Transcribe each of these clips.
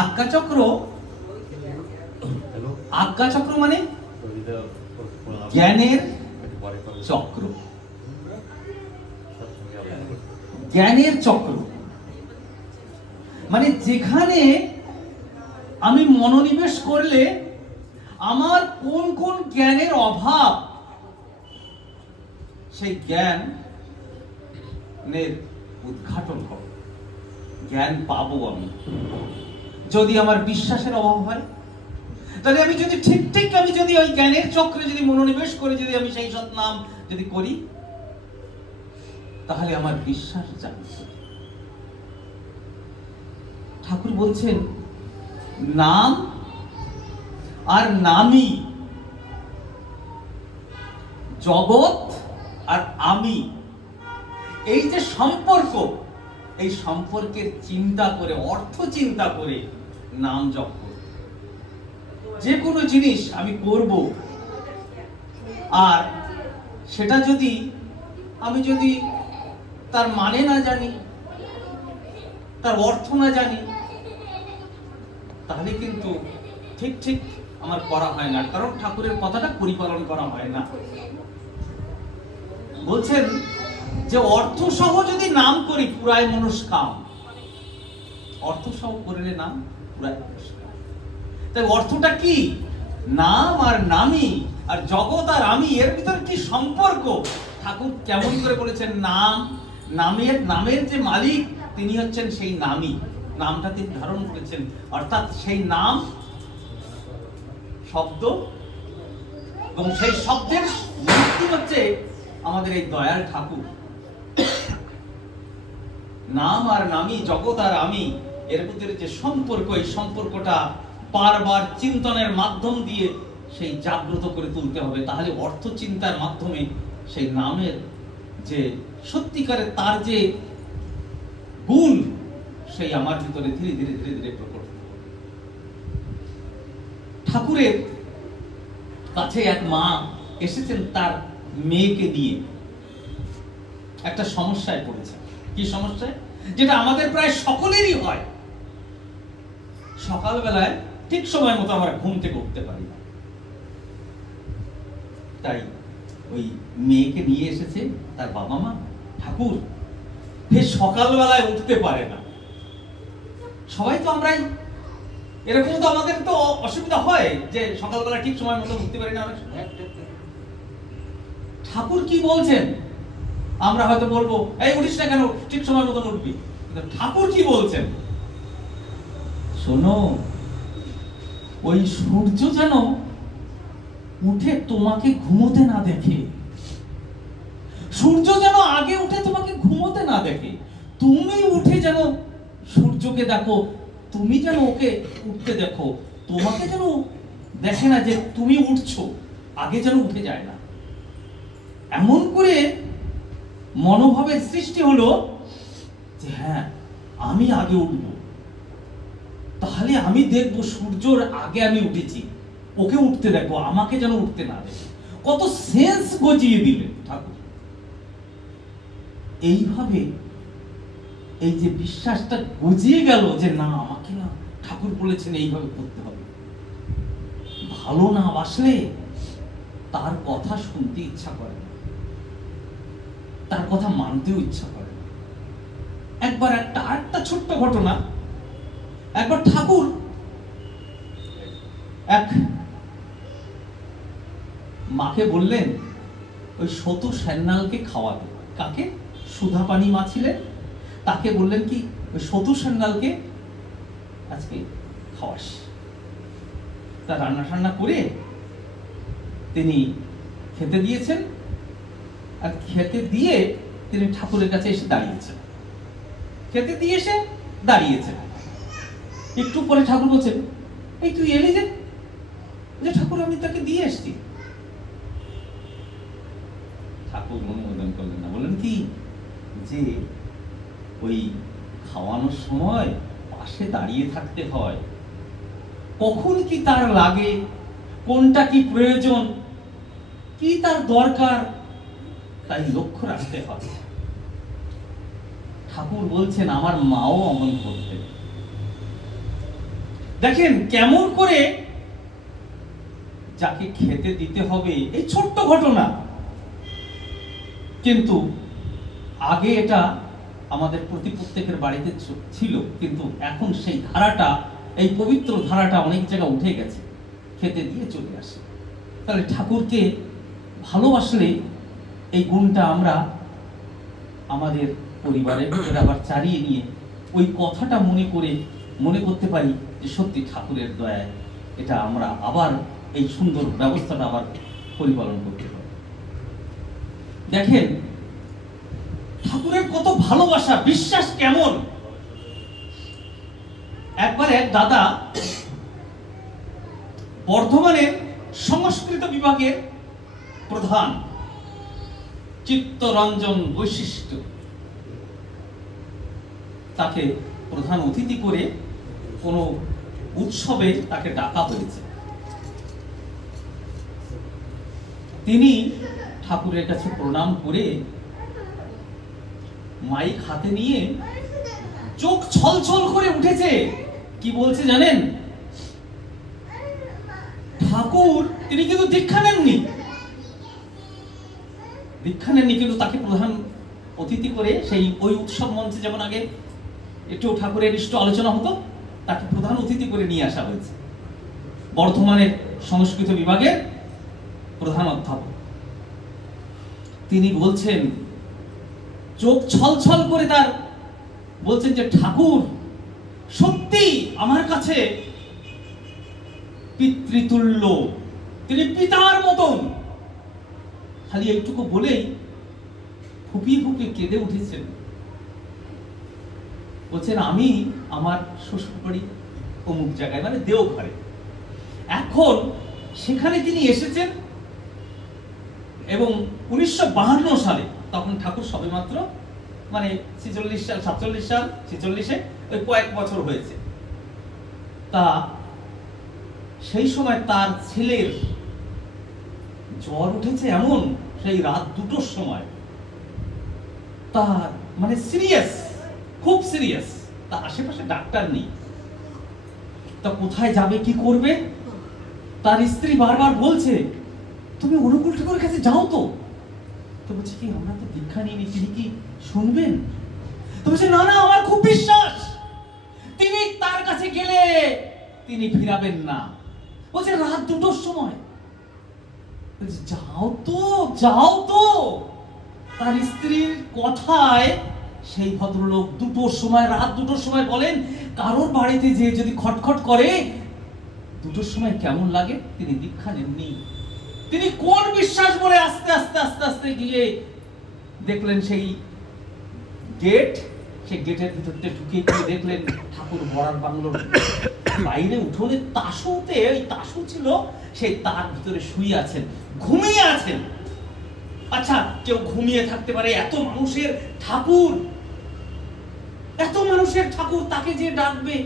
আজ্ঞাচক্র, আজ্ঞাচক্র মানে জ্ঞানের চক্র, জ্ঞানের চক্র মানে যেখানে আমি মনোনিবেশ করলে আমার কোন কোন জ্ঞানের অভাব, সেই জ্ঞানের উদ্ঘাটন হবে, জ্ঞান পাবো আমি। যদি আমার বিশ্বাসের অভাব হয়, তাহলে আমি যদি ঠিক আমি যদি ওই জ্ঞানের চক্রে যদি মনোনিবেশ করে যদি আমি সেই সৎ নাম যদি করি, তাহলে আমার বিশ্বাস জাগবে। ঠাকুর বলছেন নাম আর নামী, জগৎ আর আমি, এই যে সম্পর্ক, এই সম্পর্কের চিন্তা করে, অর্থ চিন্তা করে নাম জপ করব। যে কোনো জিনিস আমি করব, আর সেটা যদি আমি যদি তার মানে না জানি, তার অর্থ না জানি, তাহলে কিন্তু ঠিক আমার করা হয় না, কারণ ঠাকুরের কথাটা পরিপালন করা হয় না। বলছেন যে অর্থ সহ যদি নাম করি পুরায় মনস্কাম, অর্থ সহ করলে নাম পুরায় মনস্কাম। তাই অর্থটা কি? নাম আর নামী আর জগৎ আর আমি, এর ভিতর কি সম্পর্ক? ঠাকুর কেমন করে বলেছেন নাম, নামের যে মালিক তিনি হচ্ছেন সেই নামী, নামটা তিনি ধারণ করেছেন, অর্থাৎ সেই নাম শব্দ, এবং সেই শব্দের মূর্তি হচ্ছে আমাদের এই দয়াল ঠাকুর। নাম আর নামী, জগৎ আর আমি, এর ভিতরে যে সম্পর্ক, এই সম্পর্কটা বারবার চিন্তনের মাধ্যম দিয়ে সেই জাগ্রত করে তুলতে হবে। তাহলে অর্থ চিন্তার মাধ্যমে সেই নামের যে সত্যিকারের তার যে গুণ, সেই আমার ভিতরে ধীরে ধীরে প্রকট। ঠাকুরের কাছে এক মা এসেছেন তার মেয়েকে নিয়ে, একটা সমস্যায় পড়েছে। কি সমস্যা? যেটা আমাদের প্রায় সকলেরই হয়, সকালবেলায় ঠিক সময় মতো আমরা ঘুম থেকে উঠতে পারি না। তাই ওই মেয়েকে নিয়ে এসেছে তার বাবা মা। ঠাকুর সকালবেলায় উঠতে পারে না। সবাই তো আমরাই এরকম, তো আমাদের তো অসুবিধা হয় যে সকালবেলা ঠিক সময় মতো উঠতে পারি না। ঠাকুর কি বলছেন? আমরা হয়তো বলবো এই উঠিস না কেন, ঠিক সময় মতো উঠবি। ঠাকুর কি বলছেন? শোনো, ওই সূর্য যেন উঠে তোমাকে ঘুমোতে না দেখে, সূর্য যেন আগে উঠে তোমাকে ঘুমোতে না দেখে, তুমি উঠে যেন সূর্যকে দেখো, তুমি যেন ওকে উঠতে দেখো, তোমাকে যেন দেখে না যে তুমি উঠছো, আগে যেন উঠে যায় না। এমন করে মনোভাবের সৃষ্টি হলো যে হ্যাঁ আমি আগে উঠবো, তাহলে আমি দেখবো সূর্যর আগে আমি উঠেছি, ওকে উঠতে দেখো, আমাকে যেন উঠতে না দেখে। কত সেন্স গজিয়ে দিলেন ঠাকুর। এইভাবে এই যে বিশ্বাসটা গজিয়ে গেল যে না, আমাকে না, ঠাকুর বলেছেন এইভাবে করতে হবে। ভালো না বাসলে তার কথা শুনতে ইচ্ছা করে না, তার কথা মানতেও ইচ্ছা করে না। একবার একটা ছোট্ট ঘটনা। একবার ঠাকুর এক মাকে বললেন ওই সতু সান্যালকে খাওয়াতে। কাকে? সুধাপানি মা ছিলেন, তাকে বললেন কি ওই সতু সান্যালকে আজকে খাওয়াস। তা রান্না টান্না করে তিনি খেতে দিয়েছেন, আর খেতে দিয়ে তিনি ঠাকুরের কাছে এসে দাঁড়িয়েছেন। খেতে দিয়ে এসে দাঁড়িয়েছেন, একটু পরে ঠাকুর বলছেন এই তুই এলি যে? ঠাকুর আমি তাকে দিয়ে এসছি। ঠাকুর অনুমোদন করলেন না, বললেন কি যে ওই খাওয়ানোর সময় পাশে দাঁড়িয়ে থাকতে হয়, কখন কি তার লাগে, কোনটা কি প্রয়োজন, কি তার দরকার, তাই লক্ষ্য রাখতে হবে। ঠাকুর বলছেন আমার মাও অমন করতেন। দেখেন কেমন করে যাকে খেতে দিতে হবে, এই ছোট্ট ঘটনা, কিন্তু আগে এটা আমাদের প্রত্যেকের বাড়িতে ছিল, কিন্তু এখন সেই ধারাটা, এই পবিত্র ধারাটা অনেক জায়গায় উঠে গেছে, খেতে দিয়ে চলে আসে। তাহলে ঠাকুরকে ভালোবাসলে এই গুণটা আমরা আমাদের পরিবারের ভিতরে আবার চালিয়ে নিয়ে ওই কথাটা মনে করতে পারি যে সত্যি ঠাকুরের দয়ায় এটা আমরা আবার এই সুন্দর ব্যবস্থাটা আবার পরিপালন করতে পারি। দেখেন ঠাকুরের কত ভালোবাসা, বিশ্বাস কেমন। একবার এক দাদা বর্ধমানের সংস্কৃত বিভাগের প্রধান, চিত্তরঞ্জন বৈশিষ্ট্য, তাকে প্রধান অতিথি করে কোনো উৎসবে তাকে ডাকা হয়েছে। তিনি ঠাকুরের কাছে প্রণাম করে মাইক হাতে নিয়ে চোখ ছলছল করে উঠেছে। কি বলছে জানেন? ঠাকুর তিনি কিন্তু দীক্ষা নেননি, কিন্তু তাকে প্রধান অতিথি করে সেই ওই উৎসব মঞ্চে যেমন আগে একটু ঠাকুরের ইষ্ট আলোচনা হতো, তাকে প্রধান অতিথি করে নিয়ে আসা হয়েছে। বর্ধমানের সংস্কৃত বিভাগের প্রধান অধ্যাপক তিনি বলছেন, চোখ ছলছল করে তার বলছেন যে ঠাকুর সত্যি আমার কাছে পিতৃতুল্য, তিনি পিতার মতন। খালি এইটুকু বলেই ফুপিয়ে ফুপিয়ে কেঁদে উঠেছেন। বলছেন আমি আমার শ্বশুর বাড়ি অমুক জায়গায়, মানে দেওঘরে, এখন সেখানে তিনি এসেছেন এবং 1952 সালে, তখন ঠাকুর সবেমাত্র মানে 46 সাল 47 সাল 46-এ ওই কয়েক বছর হয়েছে। তা সেই সময় তার ছেলের জ্বর উঠেছে এমন, সেই রাত 2টোর সময়, তার মানে সিরিয়াস, খুব সিরিয়াস, তার আশেপাশে ডাক্তার নেই। তা কোথায় যাবে, কি করবে? তার স্ত্রী বারবার বলছে তুমি অনুকূল ঠাকুরের কাছে যাও তো। তো বলছে কি আমরা তো দীক্ষা নিইনি, তিনি কি শুনবেন? তো বলছে না না, আমার খুব বিশ্বাস তিনি তার কাছে গেলে তিনি ফিরাবেন না। বলছে রাত 2টোর সময়, যাও তো যাও তো। তার স্ত্রীর কথায় সেই ভদ্রলোক 2টোর সময়, রাত 2টোর সময় বলেন, কারোর বাড়িতে যে যদি খটখট করে 2টোর সময় কেমন লাগে? তিনি দীক্ষা নেননি। তিনি কোন বিশ্বাস বলে আস্তে আস্তে আস্তে আস্তে গিয়ে দেখলেন সেই গেট, সেই গেটের ভিতরতে ঢুকে গিয়ে দেখলেন ঠাকুর বড়ার বাংলোর বাইরে উঠোনে তাসুতে, ওই তাসু ছিল, সেই তার ভিতরে শুয়ে আছেন, ঘুমিয়ে আছেন। আচ্ছা, কেউ ঘুমিয়ে থাকতে পারে? এত মানুষের ঠাকুর, এত মানুষের ঠাকুর, তাকে যে ডাকবে।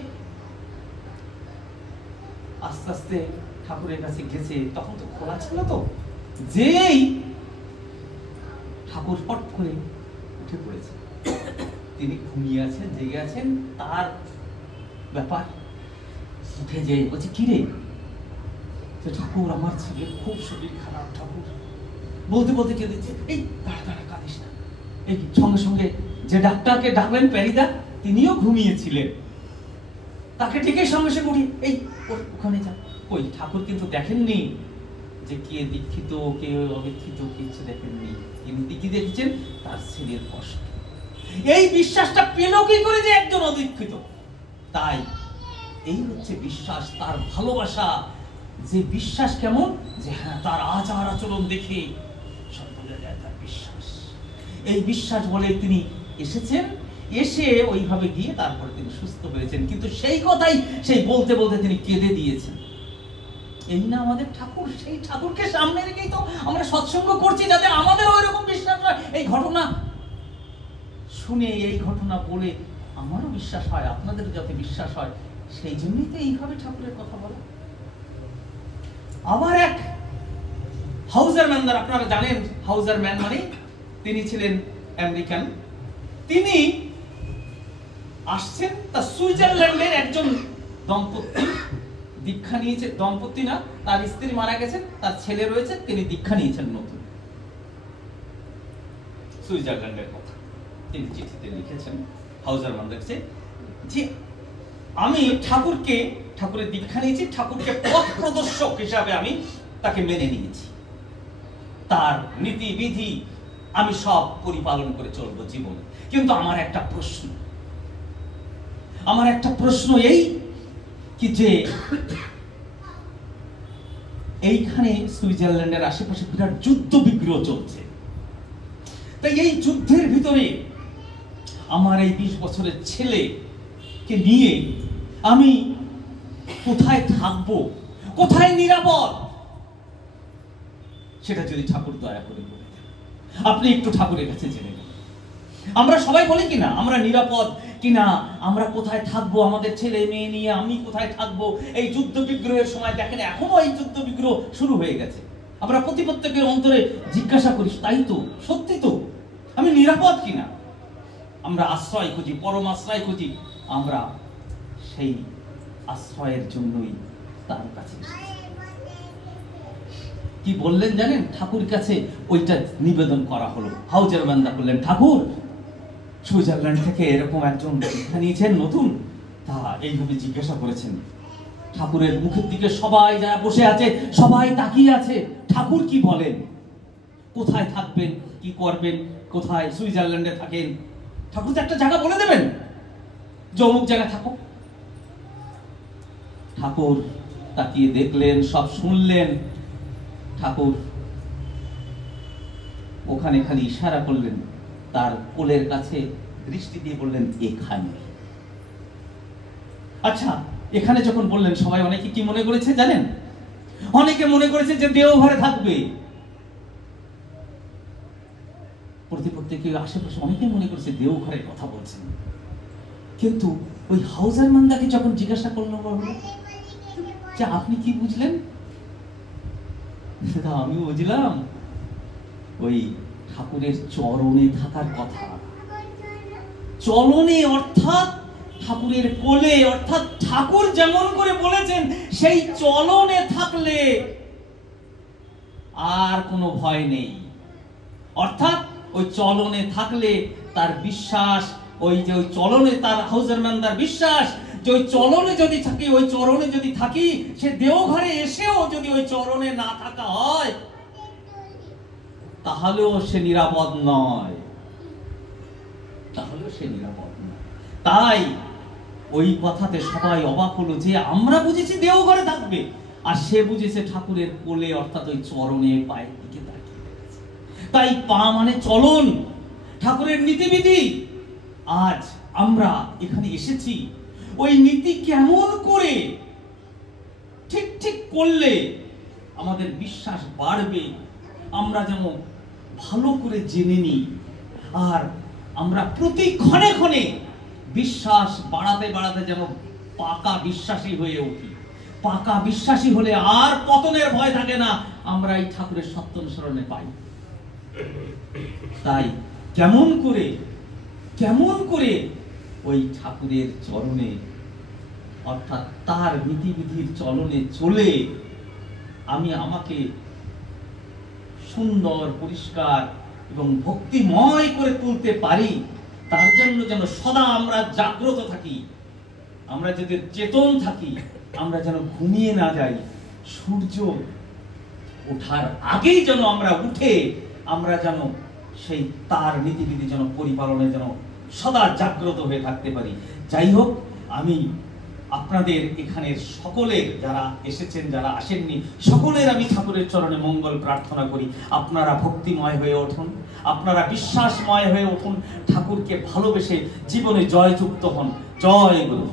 আস্তে আস্তে ঠাকুরের কাছে গেছে, তখন তো খোলা ছিল, তো যেই ঠাকুর ফট করে উঠে পড়েছে। তিনি ঘুমিয়ে আছেন, জেগে আছেন, তার ব্যাপার। উঠে যে বলছে কি রে? ঠাকুর আমার ছেলে খুব শরীর খারাপ, ঠাকুর বলতে বলতে কেঁদেছে। এই দাঁড়া দাঁড়া, কাঁদিস না। এই সঙ্গে সঙ্গে যে ডাক্তারকে ডাকলেন প্যারিদা, তিনিও ঘুমিয়েছিলেন। তাকে ডেকে সঙ্গে সঙ্গে উঠি, এই ওখানে যা। ওই ঠাকুর কিন্তু দেখেননি যে কে দীক্ষিত কে অদীক্ষিত, কিছু দেখেননি। তিনি কি দেখেছেন? তার ছেলের কষ্ট। এই বিশ্বাসটা পেল কি করে যে একজন অদীক্ষিত? তাই এই হচ্ছে বিশ্বাস, তার ভালোবাসা। যে বিশ্বাস কেমন, যে হ্যাঁ তার আচার আচরণ দেখে সব বোঝা যায় তার বিশ্বাস। এই বিশ্বাস বলে তিনি এসেছেন, এসে ওইভাবে গিয়ে তারপরে তিনি সুস্থ হয়েছেন। কিন্তু সেই কথাই সেই বলতে বলতে তিনি কেঁদে দিয়েছেন। এই না আমাদের ঠাকুর? সেই ঠাকুরকে সামনে রেখেই তো আমরা সৎসঙ্গ করছি, যাতে আমাদের ওইরকম বিশ্বাস হয়। এই ঘটনা শুনে, এই ঘটনা বলে আমারও বিশ্বাস হয়, আপনাদের যাতে বিশ্বাস হয়, সেই জন্যই তো এইভাবে ঠাকুরের কথা বলা। আবার এক হাউজার ম্যানদার, আপনারা জানেন হাউজার ম্যান মানে তিনি ছিলেন আমেরিকান। তিনি আসছেন তা সুইজারল্যান্ডের একজন দম্পতি দীক্ষা নিয়েছে, দম্পতি না, তার স্ত্রী মারা গেছেন, তার ছেলে রয়েছে, তিনি দীক্ষা নিয়েছেন নতুন। সুইজারল্যান্ডের কথা তিনি চিঠিতে লিখেছেন হাউজারম্যানকে যে আমি ঠাকুরের দীক্ষা নিয়েছি, ঠাকুরকে পথ প্রদর্শক হিসাবে আমি তাকে মেনে নিয়েছি, তার নীতি বিধি আমি সব পরিপালন করে চলবো জীবনে। কিন্তু আমার একটা প্রশ্ন এই কি যে এইখানে সুইজারল্যান্ডের আশেপাশে বিরাট যুদ্ধ বিগ্রহ চলছে, তাই এই যুদ্ধের ভিতরে আমার এই 20 বছরের ছেলেকে নিয়ে আমি কোথায় থাকবো, কোথায় নিরাপদ, সেটা যদি ঠাকুর দয়া করে বলে দেন। আপনি একটু ঠাকুরের কাছে জেনে নেন। আমরা সবাই বলি কিনা আমরা নিরাপদ কিনা, আমরা কোথায় থাকবো, আমাদের ছেলে মেয়ে নিয়ে আমি কোথায় থাকবো। এই যুদ্ধ বিগ্রহের সময় দেখেন এখনো এই যুদ্ধ বিগ্রহ শুরু হয়ে গেছে। আমরা প্রত্যেকের অন্তরে জিজ্ঞাসা করি, তাই তো, সত্যি তো, আমি নিরাপদ কিনা। আমরা আশ্রয় খুঁজি, পরম আশ্রয় খুঁজি। আমরা সেই আশ্রয়ের জন্যই তার কাছে কি বললেন জানেন, ঠাকুর কাছে ওইটা নিবেদন করা হলো। হাউজারম্যানদা বললেন, ঠাকুর সুইজারল্যান্ড থেকে এরকম একজন দীক্ষা নিয়েছেন নতুন, তা এইভাবে জিজ্ঞাসা করেছেন। ঠাকুরের মুখের দিকে সবাই যারা বসে আছে সবাই তাকিয়ে আছে, ঠাকুর কি বলেন, কোথায় থাকবেন, কি করবেন, কোথায় সুইজারল্যান্ডে থাকেন, ঠাকুর তো একটা জায়গা বলে দেবেন যে অমুক জায়গায় থাকো। ঠাকুর তাকিয়ে দেখলেন, সব শুনলেন। ঠাকুর ওখানে খালি ইশারা করলেন, তার কোলের কাছে দৃষ্টি দিয়ে বললেন, এখানে। আচ্ছা, এখানে যখন বললেন সবাই অনেকে কি মনে করেছে জানেন, অনেকে মনে করেছে যে দেওঘরে থাকবে। প্রত্যেকে আশেপাশে অনেকে মনে করেছে দেওঘরের কথা বলছেন। কিন্তু ওই হাউজারম্যানদাকে যখন জিজ্ঞাসা করলো যে আপনি কি বুঝলেন, আমি বুঝলাম ওই ঠাকুরের চরণে থাকার কথা। চরণে অর্থাৎ ঠাকুরের কোলে, অর্থাৎ ঠাকুর যেমন করে বলেছেন সেই চরণে থাকলে আর কোনো ভয় নেই। অর্থাৎ ওই চলনে থাকলে তার বিশ্বাস, ওই যে ওই চলনে তার হাউজারম্যানদার বিশ্বাস যে ওই চলনে যদি থাকি, ওই চরণে যদি থাকি, সে দেওঘরে এসেও যদি ওই চরণে না থাকা হয় তাহলেও সে নিরাপদ নয়, তাহলেও সে নিরাপদ নয়। তাই ওই কথাতে সবাই অবাক হলো যে আমরা বুঝেছি দেওঘরে থাকবে, আর সে বুঝেছে ঠাকুরের কোলে, অর্থাৎ ওই চরণে পায়ের দিকে তাকিয়ে আছে। তাই পা মানে চলন, ঠাকুরের নীতিবিধি। আজ আমরা এখানে এসেছি, ওই নীতি কেমন করে ঠিক করলে আমাদের বিশ্বাস বাড়বে, আমরা যেন ভালো করে জেনে নিই, আর আমরা প্রতি ক্ষণে ক্ষণে বিশ্বাস বাড়াতে যেন পাকা বিশ্বাসী হয়ে উঠি। পাকা বিশ্বাসী হলে আর পতনের ভয় থাকে না, আমরা এই ঠাকুরের সত্য অনুসরণে পাই। তাই কেমন করে ওই ঠাকুরের চরণে, অর্থাৎ তার নীতিবিধির চলনে চলে আমি আমাকে সুন্দর, পরিষ্কার এবং ভক্তিময় করে তুলতে পারি, তার জন্য যেন সদা আমরা জাগ্রত থাকি, আমরা যদি চেতন থাকি, আমরা যেন ঘুমিয়ে না যাই। সূর্য ওঠার আগেই যেন আমরা উঠে আমরা যেন সেই তার নীতিবিধি যেন পরিপালনে যেন সদা জাগ্রত হয়ে থাকতে পারি। যাই হোক, আমি আপনাদের এখানের সকলের, যারা এসেছেন যারা আসেননি, সকলের আমি ঠাকুরের চরণে মঙ্গল প্রার্থনা করি। আপনারা ভক্তিময় হয়ে উঠুন, আপনারা বিশ্বাসময় হয়ে উঠুন, ঠাকুরকে ভালোবেসে জীবনে জয়যুক্ত হন। জয় গুরু।